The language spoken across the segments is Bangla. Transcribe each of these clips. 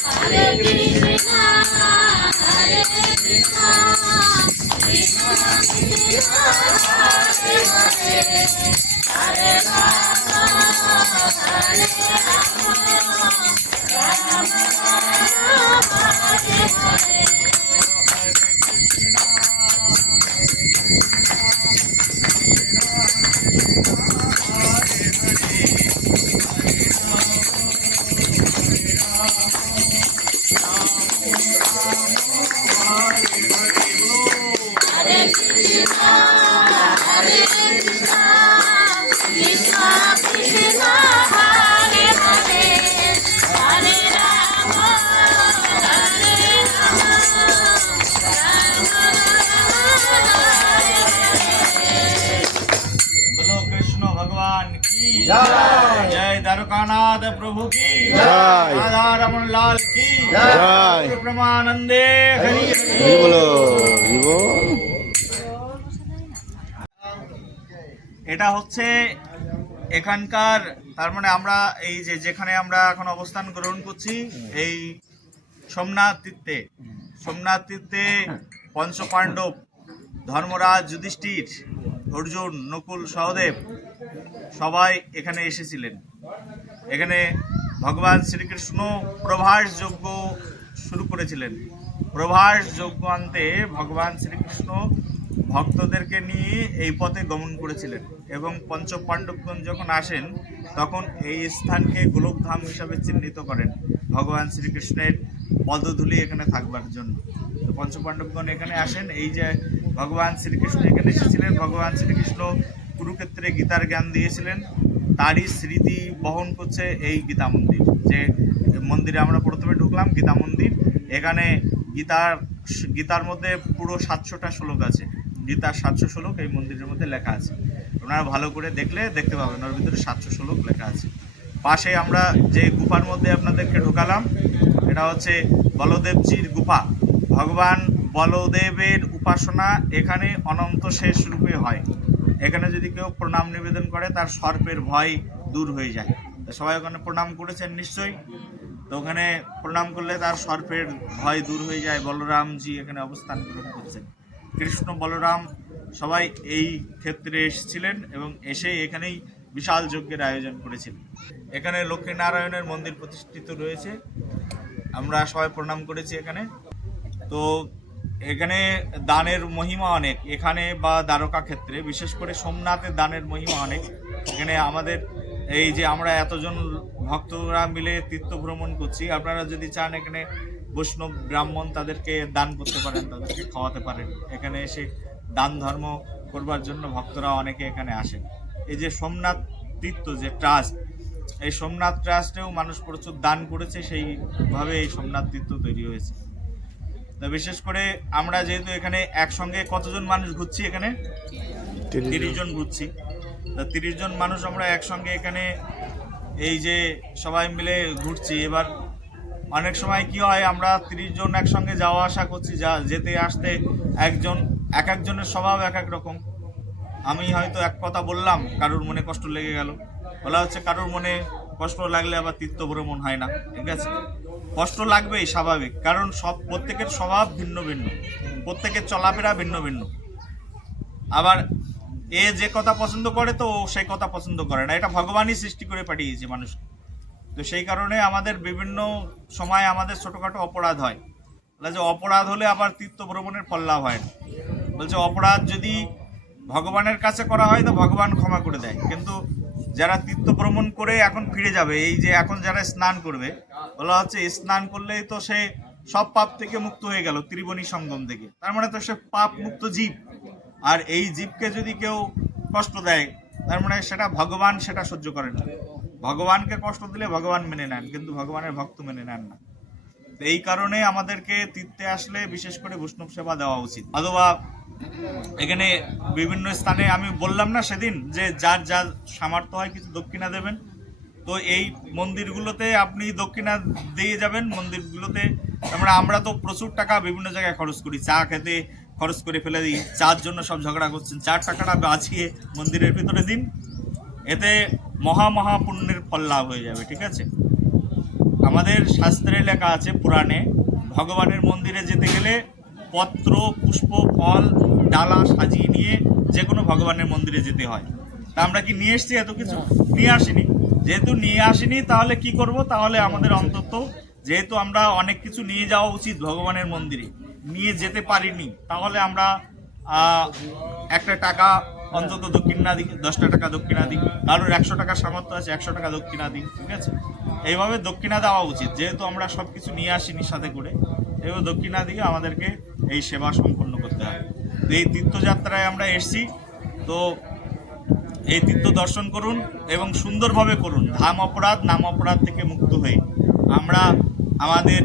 Hare Krishna, Hare Hare. জয়। দ্বারকানাথ প্রভু কি? জয়। লাল কি? জয়। প্রমানন্দে হরি হরি বলো। এটা হচ্ছে এখানকার তার মানে আমরা এই যে যেখানে আমরা এখন অবস্থান গ্রহণ করছি এই সোমনাথ তীর্থে। সোমনাথ তীর্থে পঞ্চপাণ্ডব ধর্মরাজ যুধিষ্ঠির অর্জুন নকুল সহদেব সবাই এখানে এসেছিলেন। এখানে ভগবান শ্রীকৃষ্ণ প্রভাস যজ্ঞ শুরু করেছিলেন। প্রভাস যজ্ঞ আনতে ভগবান শ্রীকৃষ্ণ ভক্তদেরকে নিয়ে এই পথে গমন করেছিলেন এবং পঞ্চপাণ্ডবগণ যখন আসেন, তখন এই স্থানকে গোলকধাম হিসাবে চিহ্নিত করেন ভগবান শ্রীকৃষ্ণের পদধূলি এখানে থাকবার জন্য। পঞ্চপাণ্ডবগণ এখানে আসেন, এই যে ভগবান শ্রীকৃষ্ণ। এখানে এসেছিলেন ভগবান শ্রীকৃষ্ণ, কুরুক্ষেত্রে গীতার জ্ঞান দিয়েছিলেন। তারই স্মৃতি বহন করছে এই গীতা মন্দির। যে মন্দিরে আমরা প্রথমে ঢুকলাম, গীতা মন্দির। এখানে গীতার গীতার মধ্যে পুরো সাতশোটা শ্লোক আছে। গীতার সাতশো শ্লোক এই মন্দিরের মধ্যে লেখা আছে। আপনারা ভালো করে দেখলে দেখতে পাবেন, ওর ভিতরে সাতশো শ্লোক লেখা আছে। পাশে আমরা যে গুফার মধ্যে আপনাদেরকে ঢোকালাম, এটা হচ্ছে বলদেবজির গুফা। ভগবান বলদেবের উপাসনা এখানে অনন্ত শেষ রূপে হয়। এখানে যদি কেউ প্রণাম নিবেদন করে, তার সর্পের ভয় দূর হয়ে যায়। সবাই ওখানে প্রণাম করেছেন নিশ্চয়ই? তো ওখানে প্রণাম করলে তার সর্পের ভয় দূর হয়ে যায়। বলরামজি এখানে অবস্থান গ্রহণ করছেন। কৃষ্ণ, বলরাম সবাই এই ক্ষেত্রে এসেছিলেন এবং এসে এখানেই বিশাল যজ্ঞের আয়োজন করেছিলেন এখানে লক্ষ্মীনারায়ণের মন্দির প্রতিষ্ঠিত রয়েছে। আমরা সবাই প্রণাম করেছি এখানে। তো এখানে দানের মহিমা অনেক, এখানে বা দ্বারকা ক্ষেত্রে, বিশেষ করে সোমনাথের দানের মহিমা অনেক। এখানে আমাদের এই যে আমরা এতজন ভক্তরা মিলে তীর্থ ভ্রমণ করছি, আপনারা যদি চান এখানে বৈষ্ণব ব্রাহ্মণ তাদেরকে দান করতে পারেন, তাদেরকে খাওয়াতে পারেন। এখানে এসে দান ধর্ম করবার জন্য ভক্তরা অনেকে এখানে আসেন। এই যে সোমনাথ তীর্থ যে ট্রাস্ট, এই সোমনাথ ট্রাস্টেও মানুষ প্রচুর দান করেছে, সেইভাবে এই সোমনাথ তীর্থ তৈরি হয়েছে। তা বিশেষ করে আমরা যেহেতু এখানে একসঙ্গে কতজন মানুষ ঘুরছি এখানে? তিরিশ জন। ঘুরছি। তা তিরিশ জন মানুষ আমরা একসঙ্গে এখানে এই যে সবাই মিলে ঘুরছি। এবার অনেক সময় কি হয় আমরা তিরিশ জন একসঙ্গে যাওয়া আসা করছি যা যেতে আসতে একজন এক একজনের স্বভাব এক এক রকম। আমি হয়তো এক কথা বললাম কারোর মনে কষ্ট লেগে গেল। বলা হচ্ছে কারোর মনে কষ্ট লাগলে আবার তীর্থ ভ্রমণ হয় না ঠিক আছে? কষ্ট লাগবেই স্বাভাবিক, কারণ সব প্রত্যেকের স্বভাব ভিন্ন ভিন্ন। প্রত্যেকের চলাফেরা ভিন্ন ভিন্ন। আবার এ যে কথা পছন্দ করে তো সেই কথা পছন্দ করে না। এটা ভগবানই সৃষ্টি করে পাঠিয়েছে মানুষকে। তো সেই কারণে আমাদের বিভিন্ন সময় আমাদের ছোটোখাটো অপরাধ হয়। যে অপরাধ হলে আবার তীর্থ ভ্রমণের ফল লাভ হয় না। বলছে অপরাধ যদি ভগবানের কাছে করা হয় তো ভগবান ক্ষমা করে দেয়। কিন্তু যারা তীর্থ ভ্রমণ করে এখন ফিরে যাবে, এই যে এখন যারা স্নান করবে, বলা হচ্ছে স্নান করলেই তো সে সব পাপ থেকে মুক্ত হয়ে গেল, ত্রিবণী সঙ্গম থেকে। তার মানে তো সে পাপ মুক্ত জীব। আর এই জীবকে যদি কেউ কষ্ট দেয়, তার মানে সেটা ভগবান সেটা সহ্য করে না। ভগবানকে কষ্ট দিলে ভগবান মেনে নেন, কিন্তু ভগবানের ভক্ত মেনে নেন না। তো এই কারণে আমাদেরকে তীর্থে আসলে বিশেষ করে বৈষ্ণব সেবা দেওয়া উচিত। অথবা এখানে বিভিন্ন স্থানে আমি বললাম না সেদিন যে যার যার সামর্থ্য হয় কিছু দক্ষিণা দেবেন। তো এই মন্দিরগুলোতে আপনি দক্ষিণা দিয়ে যাবেন। মন্দিরগুলোতে আমরা আমরা তো প্রচুর টাকা বিভিন্ন জায়গায় খরচ করি। চা খেতে খরচ করে ফেলে দিই। চার জন্য সব ঝগড়া করছেন। চার টাকাটা বাঁচিয়ে মন্দিরের ভিতরে দিন। এতে মহা মহা পুণ্যের ফল লাভ হয়ে যাবে, ঠিক আছে? আমাদের শাস্ত্রে লেখা আছে পুরাণে, ভগবানের মন্দিরে যেতে গেলে পত্র পুষ্প ফল ডালা সাজিয়ে নিয়ে যে কোনো ভগবানের মন্দিরে যেতে হয়। তা আমরা কি নিয়ে এসছি এত কিছু? নিয়ে আসিনি। যেহেতু নিয়ে আসিনি তাহলে কি করব? তাহলে আমাদের অন্তত যেহেতু আমরা অনেক কিছু নিয়ে যাওয়া উচিত ভগবানের মন্দিরে নিয়ে যেতে পারিনি তাহলে আমরা একটা টাকা অন্তত দক্ষিণা দিই দশটা টাকা দক্ষিণা দিই কারোর একশো টাকা সামর্থ্য আছে একশো টাকা দক্ষিণা দিই ঠিক আছে? এইভাবে দক্ষিণা দেওয়া উচিত যেহেতু আমরা সব কিছু নিয়ে আসিনি সাথে করে। এইভাবে দক্ষিণা দিয়ে আমাদেরকে এই সেবা সম্পন্ন করতে হয় তো এই তীর্থযাত্রায় আমরা এসছি। তো এই তীর্থ দর্শন করুন এবং সুন্দরভাবে করুন। ধাম অপরাধ, নাম অপরাধ থেকে মুক্ত হয়ে। আমরা আমাদের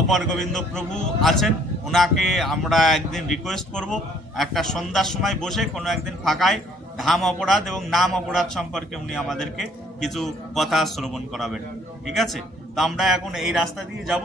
অপর গোবিন্দ প্রভু আছেন। ওনাকে আমরা একদিন রিকোয়েস্ট করব। একটা সন্ধ্যার সময় বসে কোনো একদিন ফাঁকায় ধাম অপরাধ এবং নাম অপরাধ সম্পর্কে উনি আমাদেরকে কিছু কথা শ্রবণ করাবেন। ঠিক আছে? তো আমরা এখন এই রাস্তা দিয়ে যাব।